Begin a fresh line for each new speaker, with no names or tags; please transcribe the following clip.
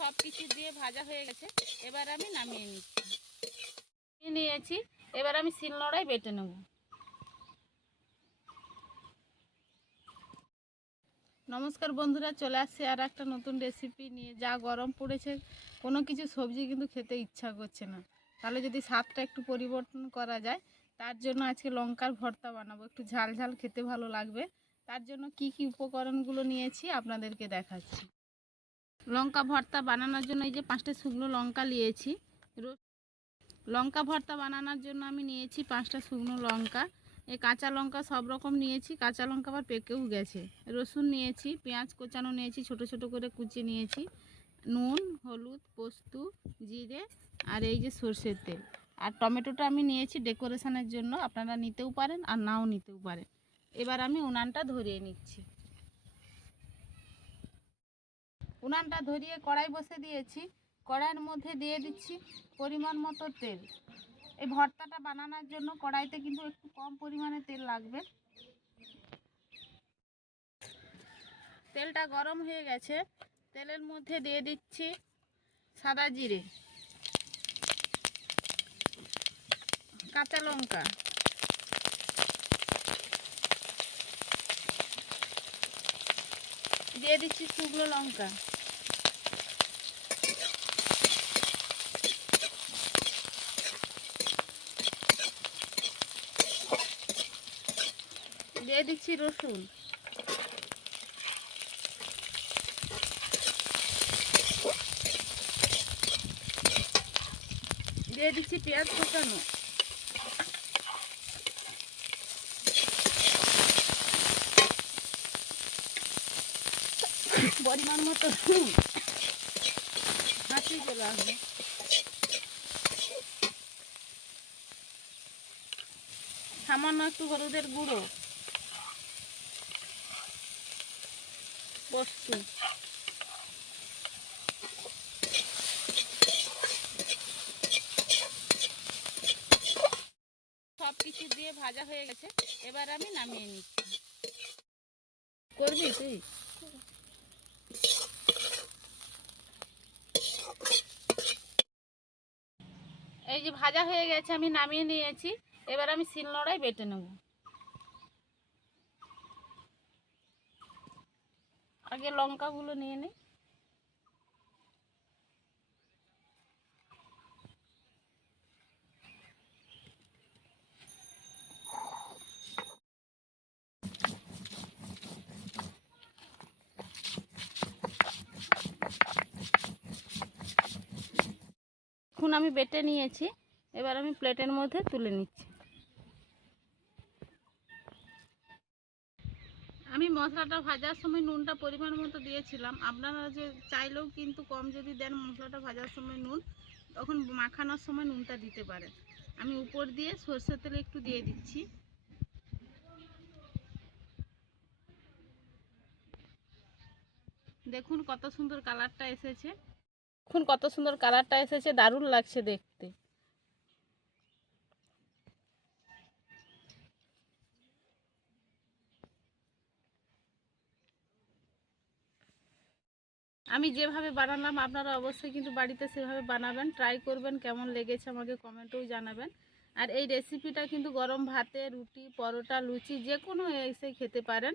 সব কিছু দিয়ে ভাজা হয়ে গেছে। এবার আমি নামিয়ে নিচ্ছি। নিয়ে নিয়েছি। এবার আমি শিলনোড়ায় বেটে নেব। নমস্কার বন্ধুরা, চলে আসছে আর একটা নতুন রেসিপি নিয়ে। যা গরম পড়েছে, কোনো কিছু সবজি কিন্তু খেতে ইচ্ছা করছে না। তাহলে যদি স্বাদটা একটু পরিবর্তন করা যায়, তার জন্য আজকে লঙ্কার ভর্তা বানাবো। একটু ঝাল ঝাল খেতে ভালো লাগবে। তার জন্য কি কি উপকরণগুলো নিয়েছি আপনাদেরকে দেখাচ্ছি। লঙ্কা ভর্তা বানানোর জন্য এই যে পাঁচটা শুকনো লঙ্কা নিয়েছি। লঙ্কা ভর্তা বানানোর জন্য আমি নিয়েছি পাঁচটা শুকনো লঙ্কা। এই কাঁচা লঙ্কা সব রকম নিয়েছি, কাঁচা লঙ্কা আবার পেকেও গেছে। রসুন নিয়েছি, পেঁয়াজ কোচানো নিয়েছি, ছোট ছোট করে কুচিয়ে নিয়েছি। নুন, হলুদ, পোস্ত, জিরে আর এই যে সর্ষের তেল। আর টমেটোটা আমি নিয়েছি ডেকোরেশনের জন্য, আপনারা নিতেও পারেন আর নাও নিতেও পারেন। এবার আমি উনানটা ধরিয়ে নিচ্ছি। উনানটা ধরিয়ে কড়াই বসে দিয়েছি। কড়াইয়ের মধ্যে দিয়ে দিচ্ছি পরিমাণ মতো তেল। এই ভর্তাটা বানানোর জন্য কড়াইতে কিন্তু একটু কম পরিমাণে তেল লাগবে। তেলটা গরম হয়ে গেছে। তেলের মধ্যে দিয়ে দিচ্ছি সাদা জিরে, কাঁচা লঙ্কা। দিয়ে দিচ্ছি শুকনো লঙ্কা। দিয়ে দিচ্ছি রসুন। দিয়ে দিচ্ছি পেঁয়াজ কোচানো সামান্য একটু হলুদের গুঁড়ো। বস্তু। সব কিছু দিয়ে ভাজা হয়ে গেছে। এবার আমি নামিয়ে নিচ্ছি। করবি তুই? এই যে ভাজা হয়ে গেছে, আমি নামিয়ে নিয়েছি। এবার আমি শিলনোড়ায় বেটে নেব। আগে লঙ্কাগুলো নিয়ে নিই। এখন আমি বেটে নিয়েছি। এবার আমি প্লেটের মধ্যে তুলে নিচ্ছি। আমি মশলাটা ভাজার সময় নুনটা পরিমাণ মতো দিয়েছিলাম। আপনারা যে চাইলেও কিন্তু কম যদি দেন মশলাটা ভাজার সময় নুন, তখন মাখানোর সময় নুনটা দিতে পারেন। আমি উপর দিয়ে সর্ষের তেল একটু দিয়ে দিচ্ছি। দেখুন কত সুন্দর কালারটা এসেছে। দেখুন কত সুন্দর কালারটা এসেছে, দারুণ লাগছে দেখতে। আমি যেভাবে বানালাম, আপনারা অবশ্যই কিন্তু বাড়িতে সেভাবে বানাবেন ট্রাই করবেন, কেমন লেগেছে আমাকে কমেন্টেও জানাবেন। আর এই রেসিপিটা কিন্তু গরম ভাতে, রুটি, পরোটা, লুচি যে কোনো এসে খেতে পারেন।